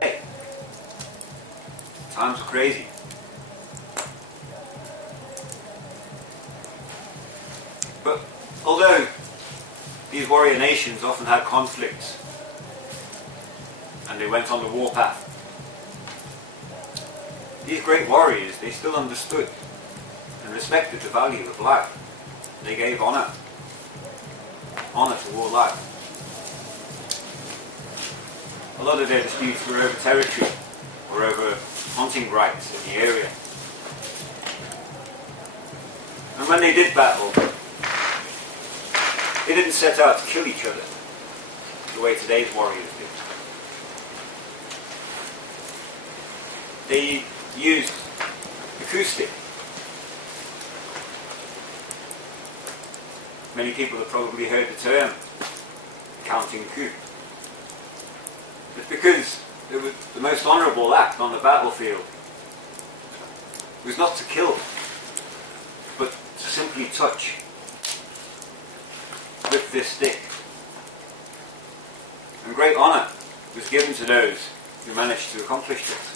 Hey, times are crazy. But although these warrior nations often had conflicts and they went on the warpath, these great warriors, they still understood and respected the value of life. They gave honour to all life. A lot of their disputes were over territory or over hunting rights in the area. And when they did battle, they didn't set out to kill each other the way today's warriors do. They used acoustic. Many people have probably heard the term counting coup. It's because it was the most honourable act on the battlefield was not to kill, but to simply touch with this stick. And great honour was given to those who managed to accomplish this.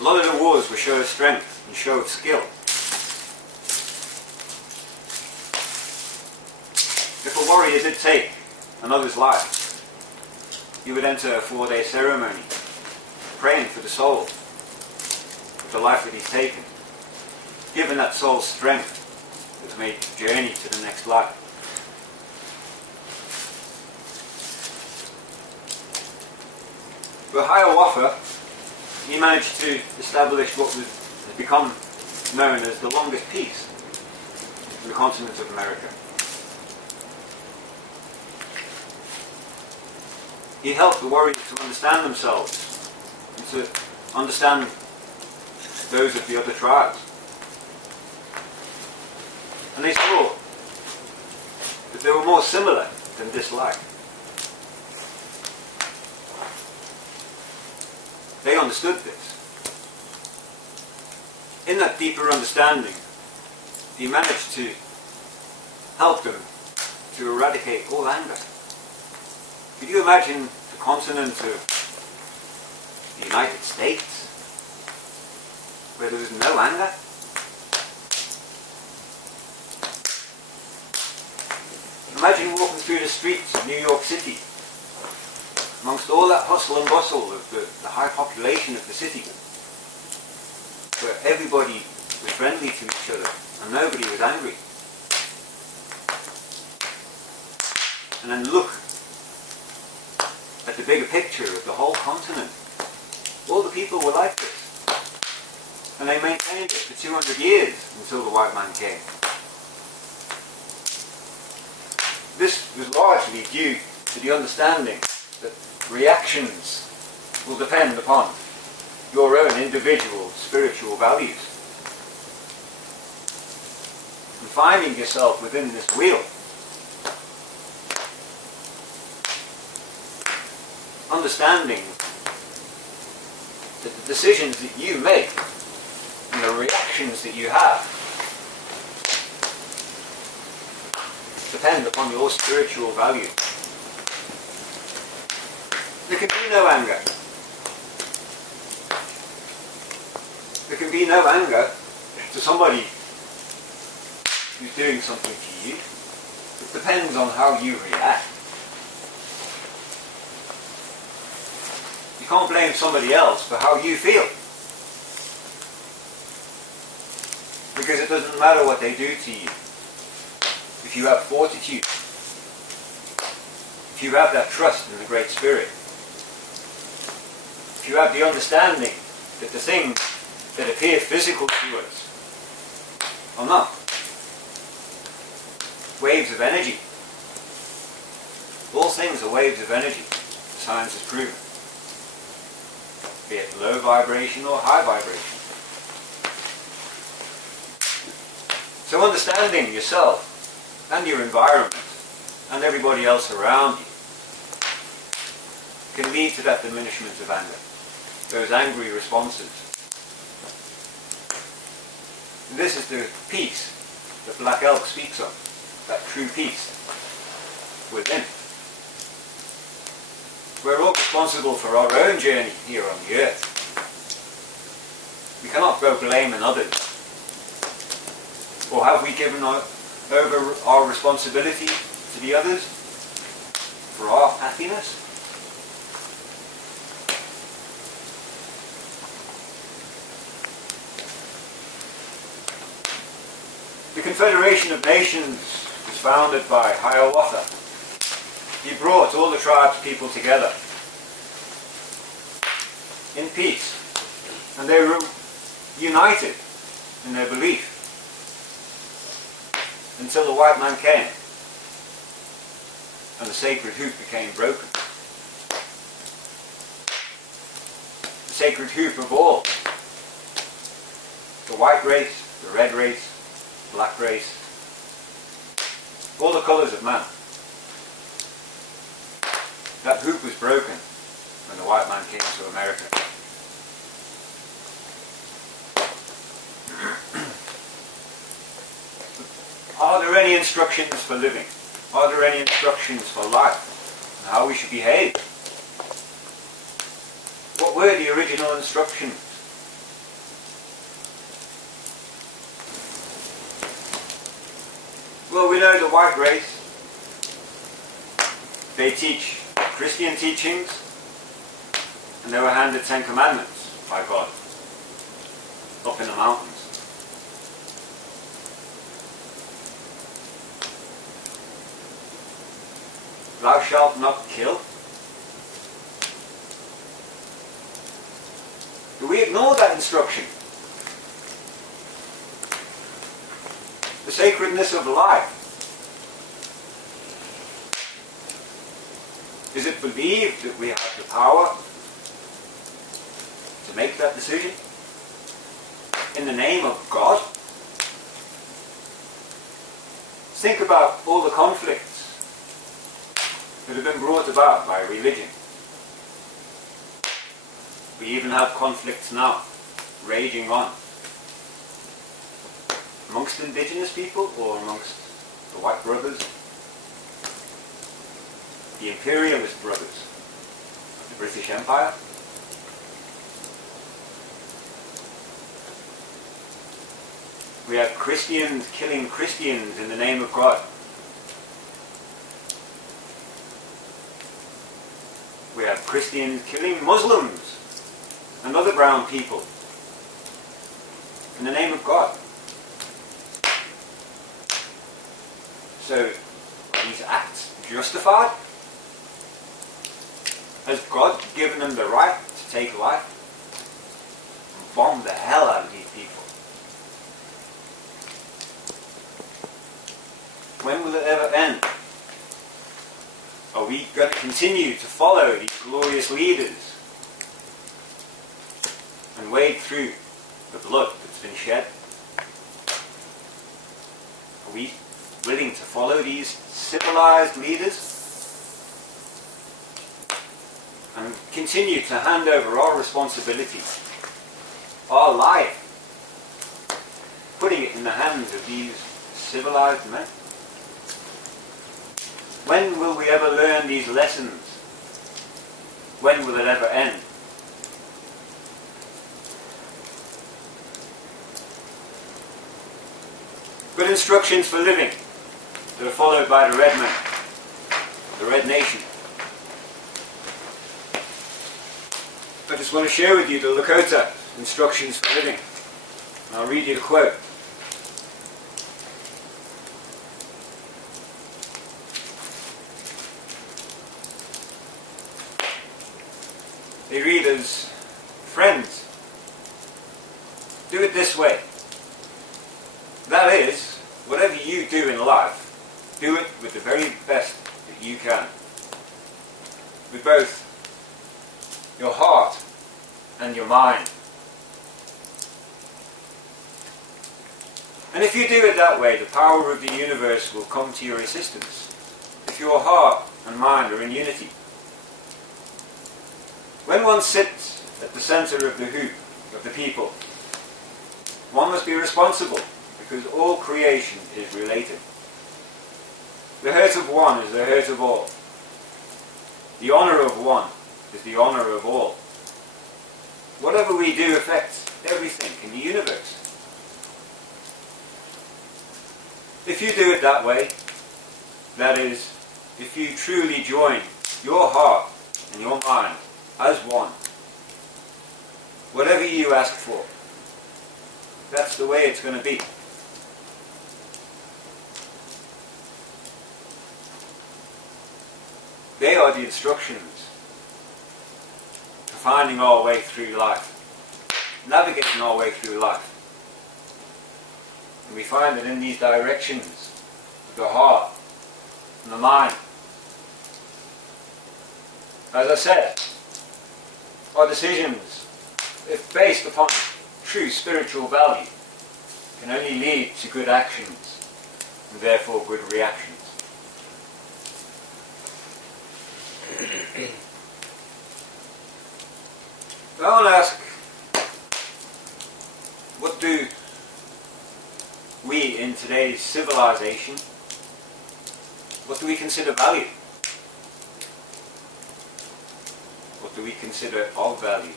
A lot of the wars were show of strength and show of skill. If a warrior did take another's life, he would enter a 4-day ceremony, praying for the soul of the life that he's taken, given that soul's strength to make the journey to the next life. But Hiawatha, he managed to establish what has become known as the longest peace in the continent of America. He helped the warriors to understand themselves and to understand those of the other tribes. And they saw that they were more similar than dislike. They understood this. In that deeper understanding, he managed to help them to eradicate all anger. Could you imagine the continent of the United States where there was no anger? Imagine walking through the streets of New York City amongst all that hustle and bustle of the high population of the city, where everybody was friendly to each other and nobody was angry. And then look at the bigger picture of the whole continent. All the people were like this. And they maintained it for 200 years until the white man came. This was largely due to the understanding that reactions will depend upon your own individual spiritual values. And finding yourself within this wheel, understanding that the decisions that you make and the reactions that you have depend upon your spiritual value. There can be no anger. There can be no anger to somebody who's doing something to you. It depends on how you react. You can't blame somebody else for how you feel. Because it doesn't matter what they do to you. If you have fortitude, if you have that trust in the Great Spirit, if you have the understanding that the things that appear physical to us are not waves of energy. All things are waves of energy, science has proven, be it low vibration or high vibration. So understanding yourself and your environment and everybody else around you can lead to that diminishment of anger, those angry responses. This is the peace that Black Elk speaks of, that true peace within. We're all responsible for our own journey here on the earth. We cannot go blaming others. Or have we given over our responsibility to the others for our happiness? The Confederation of Nations was founded by Hiawatha. He brought all the tribes people together in peace, and they were united in their belief until the white man came and the sacred hoop became broken. The sacred hoop of all, the white race, the red race, black race, all the colours of man. That hoop was broken when the white man came to America. Are there any instructions for living? Are there any instructions for life and how we should behave? What were the original instructions? Well, we know the white race, they teach Christian teachings, and they were handed 10 commandments by God up in the mountains. Thou shalt not kill. Do we ignore that instruction? The sacredness of life. Is it believed that we have the power to make that decision in the name of God? Think about all the conflicts that have been brought about by religion. We even have conflicts now, raging on, amongst indigenous people or amongst the white brothers, the imperialist brothers of the British Empire. We have Christians killing Christians in the name of God. We have Christians killing Muslims and other brown people in the name of God. So, are these acts justified? Has God given them the right to take life and bomb the hell out of these people? When will it ever end? Are we going to continue to follow these glorious leaders and wade through the blood that's been shed? Are we willing to follow these civilized leaders and continue to hand over our responsibility, our life, putting it in the hands of these civilized men? When will we ever learn these lessons? When will it ever end? Good instructions for living that are followed by the red men, the red nation. I just want to share with you the Lakota instructions for living. I'll read you the quote. They read as, friends, do it this way. That is, whatever you do in life, do it with the very best that you can. With both your heart and your mind. And if you do it that way, the power of the universe will come to your assistance. If your heart and mind are in unity. When one sits at the center of the hoop of the people, one must be responsible because all creation is related. The hurt of one is the hurt of all. The honour of one is the honour of all. Whatever we do affects everything in the universe. If you do it that way, that is, if you truly join your heart and your mind as one, whatever you ask for, that's the way it's going to be. They are the instructions for finding our way through life, navigating our way through life. And we find that in these directions, the heart and the mind, as I said, our decisions, if based upon true spiritual value, can only lead to good actions and therefore good reactions. I want to ask, what do we in today's civilization, what do we consider value? What do we consider of value?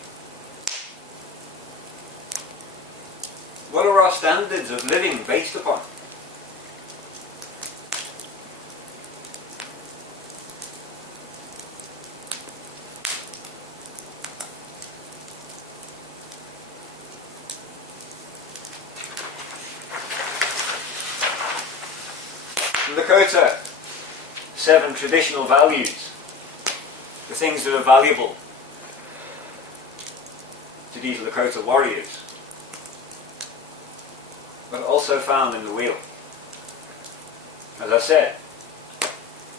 What are our standards of living based upon? In Lakota, 7 traditional values, the things that are valuable to these Lakota warriors, but also found in the wheel. As I said,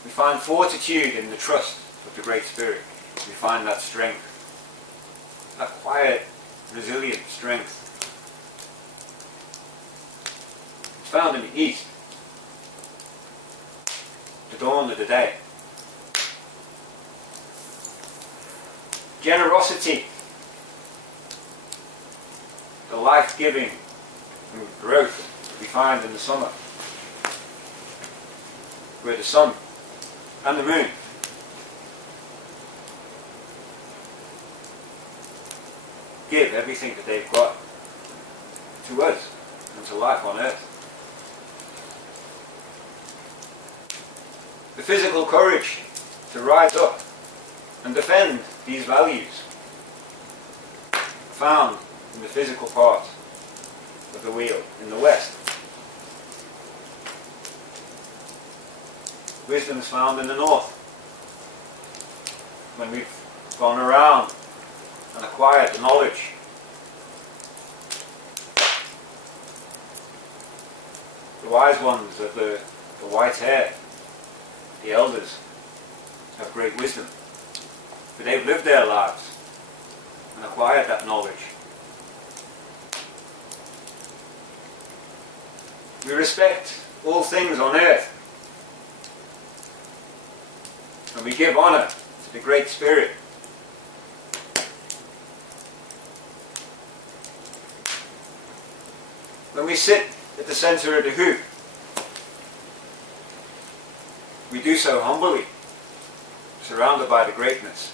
we find fortitude in the trust of the Great Spirit. We find that strength, that quiet, resilient strength. It's found in the East, the dawn of the day. Generosity, the life-giving and growth that we find in the summer, where the sun and the moon give everything that they've got to us and to life on earth. The physical courage to rise up and defend these values, found in the physical part of the wheel in the West. Wisdom is found in the North, when we've gone around and acquired the knowledge. The wise ones of the white hair, the elders, have great wisdom, for they've lived their lives and acquired that knowledge. We respect all things on earth, and we give honour to the Great Spirit. When we sit at the centre of the hoop, we do so humbly, surrounded by the greatness,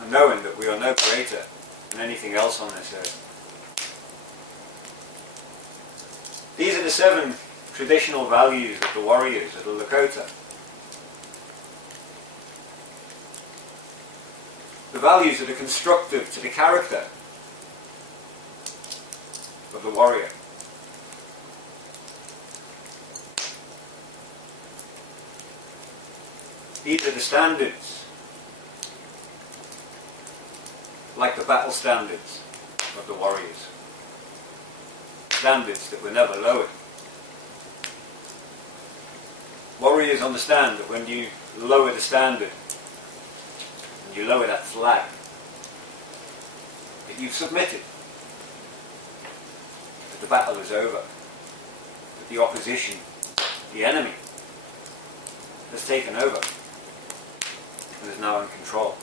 and knowing that we are no greater than anything else on this earth. These are the 7 traditional values of the warriors of the Lakota. The values that are constructive to the character of the warrior. These are the standards, like the battle standards of the warriors. Standards that were never lowered. Warriors understand that when you lower the standard, and you lower that flag, that you've submitted, that the battle is over, that the opposition, the enemy, has taken over and is now in control.